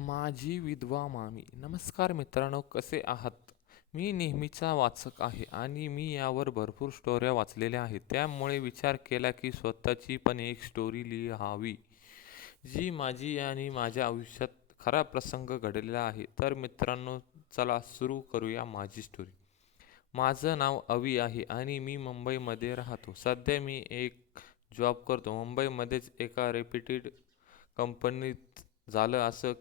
माझी विधवा मामी. नमस्कार मित्रांनो, कसे आहात? मी नेहमीचा वाचक आहे आणि मी यावर भरपूर स्टोऱ्या वाचलेल्या आहेत. त्यामुळे विचार केला की स्वतःची पण एक स्टोरी लिहावी, जी माझी आणि माझ्या आयुष्यात खरा प्रसंग घडलेला आहे. तर मित्रांनो, चला सुरू करूया माझी स्टोरी. माझं नाव अवी आहे आणि मी मुंबईमध्ये राहतो. सध्या मी एक जॉब करतो. मुंबईमध्येच एका रेप्युटेड कंपनीत. झालं असं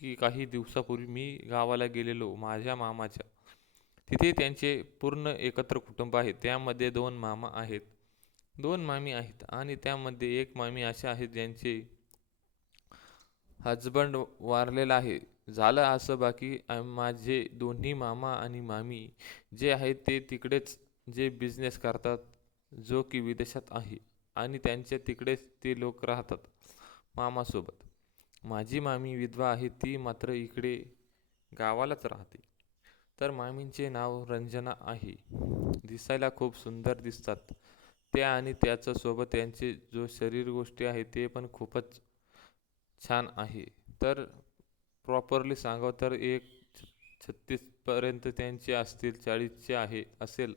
की काही दिवसापूर्वी मी गावाला गेलेलो माझ्या मामाच्या. तिथे त्यांचे पूर्ण एकत्र कुटुंब आहे. त्यामध्ये 2 मामा आहेत, 2 मामी आहेत आणि त्यामध्ये एक मामी अशा आहेत ज्यांचे हजबंड वारलेला आहे. झालं असं बाकी माझे दोन्ही मामा आणि मामी जे आहेत ते तिकडेच जे बिझनेस करतात, जो की विदेशात आहे आणि त्यांच्या तिकडेच ते लोक राहतात मामासोबत. माझी मामी विधवा आहे, ती मात्र इकडे गावालाच राहते. तर मामींचे नाव रंजना आहे. दिसायला खूप सुंदर दिसतात त्या आणि त्याच्या सोबत त्यांचे जो शरीर गोष्टी आहे ते पण खूपच छान आहे. तर प्रॉपरली सांगावं तर एक 36पर्यंत त्यांचे असतील, 40चे आहे असेल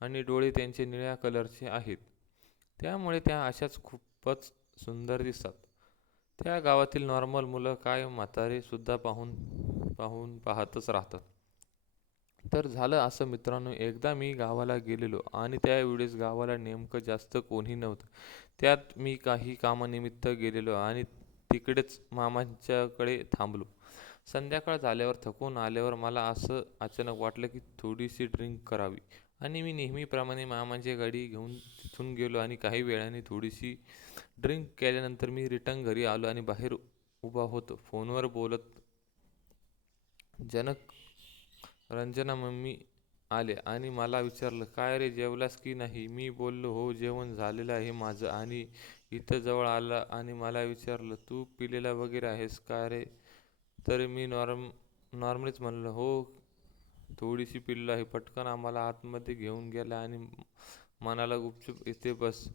आणि डोळे त्यांचे निळ्या कलरचे आहेत. त्यामुळे त्या अशाच खूपच सुंदर दिसतात. त्या गावातील नॉर्मल मुलं काय म्हातारे सुद्धा पाहून पाहून पाहतच राहतात. तर झालं असं मित्रांनो, एकदा मी गावाला गेलेलो आणि त्यावेळेस गावाला नेमकं जास्त कोणी नव्हतं. त्यात मी काही कामानिमित्त गेलेलो आणि तिकडेच मामांच्याकडे थांबलो. संध्याकाळ झाल्यावर थकून आल्यावर मला असं अचानक वाटलं की थोडीशी ड्रिंक करावी आणि मी नेहमीप्रमाणे मामांची गाडी घेऊन तिथून गेलो आणि काही वेळाने थोडीशी ड्रिंक केल्यानंतर मी रिटर्न घरी आलो आणि बाहेर उभा होतो फोनवर बोलत. जनक रंजना मम्मी आले आणि मला विचारलं, काय रे जेवलास की नाही? मी बोललो, हो जेवण झालेलं आहे माझं. आणि इथं जवळ आला आणि मला विचारलं, तू पिलेला वगैरे आहेस का रे? तर मी नॉर्मलीच म्हणलं, हो थोडीशी पिल्लं आहे. पटकन आम्हाला आतमध्ये घेऊन गेला आणि म्हणाला, गुपचूप इथे बस,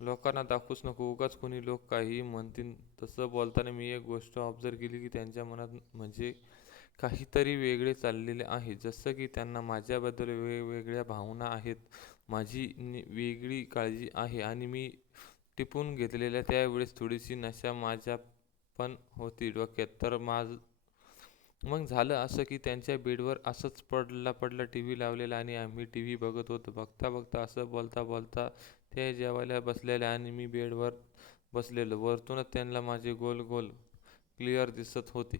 लोकांना दाखवूच नको, उगाच कोणी लोक काहीही म्हणतील. तसं बोलताना मी एक गोष्ट ऑब्झर्व केली की त्यांच्या मनात म्हणजे काहीतरी वेगळे चाललेले आहे, जसं की त्यांना माझ्याबद्दल वेगवेगळ्या भावना आहेत, माझी वेगळी काळजी आहे आणि मी टिपून घेतलेल्या त्यावेळेस थोडीशी नशा माझ्या पण होती डोक्यात. तर मग झालं असं की त्यांच्या बेडवर असंच पडला पडला टी व्ही लावलेला आणि आम्ही टी व्ही बघत होतो. बघता बघता असं बोलता बोलता ते जेवायला बसलेल्या आणि मी बेडवर बसलेलो. वरतूनच त्यांना माझे गोल गोल क्लिअर दिसत होते.